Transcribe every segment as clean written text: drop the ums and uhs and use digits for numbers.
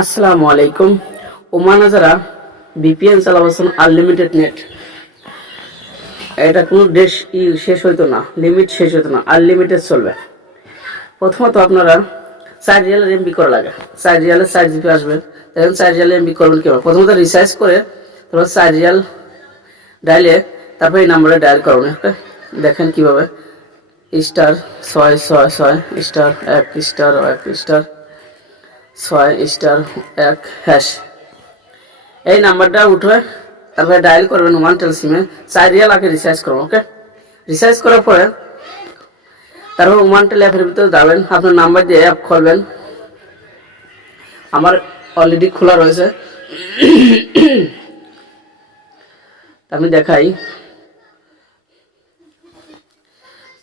আসসালামু আলাইকুম। ওমানে যারা ভিপিএন চালাচ্ছেন আনলিমিটেড নেট, এটা কোনো দেশ শেষ হইতো না, লিমিট শেষ হইতো না, আনলিমিটেড চলবে। প্রথমত আপনারা 4 রিয়ালের এমবি করা লাগে, 4 রিয়ালের 4 জিবি আসবে। দেখেন 4 রিয়ালের এমবি করবেন কীভাবে? প্রথমত রিচার্জ করে তারপর 4 রিয়াল ডাইলে তারপর এই নাম্বারে ডায়াল করুন। দেখেন কীভাবে, *666*1*1*6*1#। এই নাম্বারটা উঠে তারপরে ডায়াল করবেন ওয়ানটেল সিমে, 4 রিয়াল আগে রিচার্জ করুন। ওকে, রিচার্জ করার পরে তারপর ওয়ানটেল অ্যাপের ভিতরে যাবেন, আপনার নাম্বার দিয়ে অ্যাপ খুলবেন। আমার অলরেডি খোলা রয়েছে, আমি দেখাই।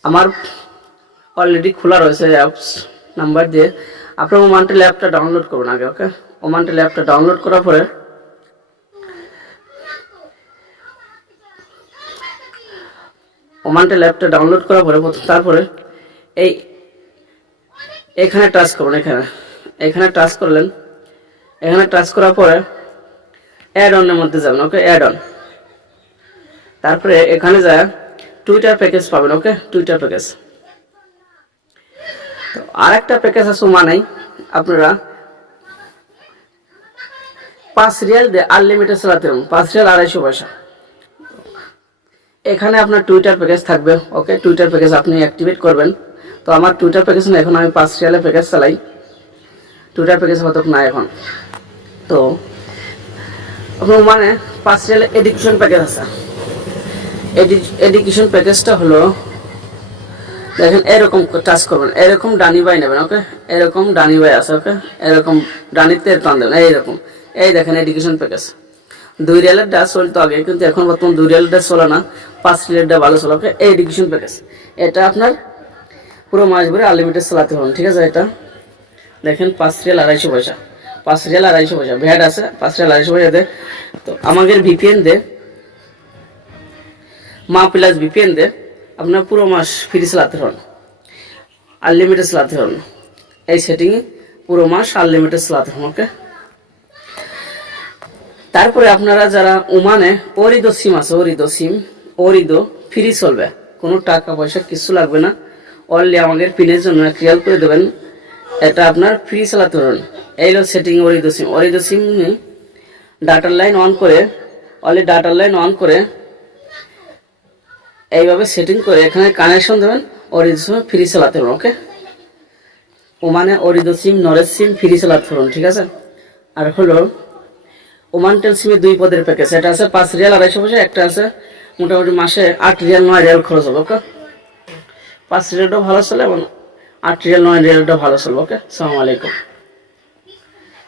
আমার অলরেডি খোলা রয়েছে অ্যাপস নাম্বার দিয়ে। আপনার ওমান্টেল অ্যাপটা ডাউনলোড করবেন আগে। ওকে, ওমান্টেল অ্যাপটা ডাউনলোড করার পরে তারপরে এখানে টাচ করুন। এখানে টাচ করলেন, এখানে টাচ করার পরে অ্যাড অনের মধ্যে যাবেন। ওকে, অ্যাড অন। তারপরে এখানে যায় টুইটার প্যাকেজ পাবেন। ওকে, টুইটার প্যাকেজ। তো আর একটা প্যাকেজ আছে ওমানেই, আপনারা 5 রিয়াল দিয়ে আনলিমিটেড চালাতে পারবেন, 5 রিয়াল 250 পয়সা। এখানে আপনার টুইটার প্যাকেজ থাকবে। ওকে, টুইটার প্যাকেজ আপনি অ্যাক্টিভেট করবেন। তো আমার টুইটার প্যাকেজ না, এখন আমি 5 রিয়ালের প্যাকেজ চালাই, টুইটার প্যাকেজ হতো না এখন। তো আপনার মানে 5 রিয়ালের এডুকেশন প্যাকেজ আছে। এডুকেশন প্যাকেজটা হলো, দেখেন এরকম টাচ করবেন, এরকম ডানি বাই নেবেন। ওকে, এরকম ডানি বাই আছে। ওকে, এরকম ডানিতে টান দেবেন, এইরকম। এই দেখেন এডুকেশন প্যাকেজ 2 রিয়ালের ডা চলতো আগে, কিন্তু এখন বর্তমান 2 রিয়ালের ডা চলে না, 5 রিয়ালের ডা ভালো চলে। ওকে, এই এডুকেশন প্যাকেজ এটা আপনার পুরো মাস ভরে আনলিমিটেড চালাতে পারেন। ঠিক আছে, এটা দেখেন 5 রিয়াল 250 পয়সা, 5 রিয়াল 250 পয়সা ভ্যাট আছে, 5 রিয়াল 250 পয়সা দে। তো আমাদের ভিপিএন দে, মা প্লাস ভিপিএন দে আপনার পুরো মাস ফ্রি চালাতে পারেন, আনলিমিটেড চালাতে পারেন। এই সেটিংয়ে পুরো মাস আনলিমিটেড চালাতে পারেন। ওকে, তারপরে আপনারা যারা ওমানে অরিদো সিম আছে, অরিদো ফ্রি চলবে, কোনো টাকা পয়সা কিছু লাগবে না। অনলি আমাদের পিনের জন্য ক্রিয়াল করে দেবেন, এটা আপনার ফ্রি চালাতে পারেন। এই হলো সেটিং অরিদো সিম ডাটার লাইন অন করে এইভাবে সেটিং করে এখানে কানেকশন দেবেন, অরিদো সিম ফ্রি চালাতে পারেন। ওকে, ওমানে অরিদো সিম, নরেজ সিম ফ্রি চালাতে পারেন। ঠিক আছে, আর হলো ওমানটেল সিমে 2 পদের প্যাকেজ, এটা আছে 5 রিয়াল 250 পয়সা, একটা আছে মোটামুটি মাসে 8 রিয়াল 9 রিয়াল খরচ হবে। ওকে, 5 রিয়ালটাও ভালো চলে এবং 8 রিয়াল 9 রিয়ালটাও ভালো চলবে। ওকে, আসসালামু আলাইকুম।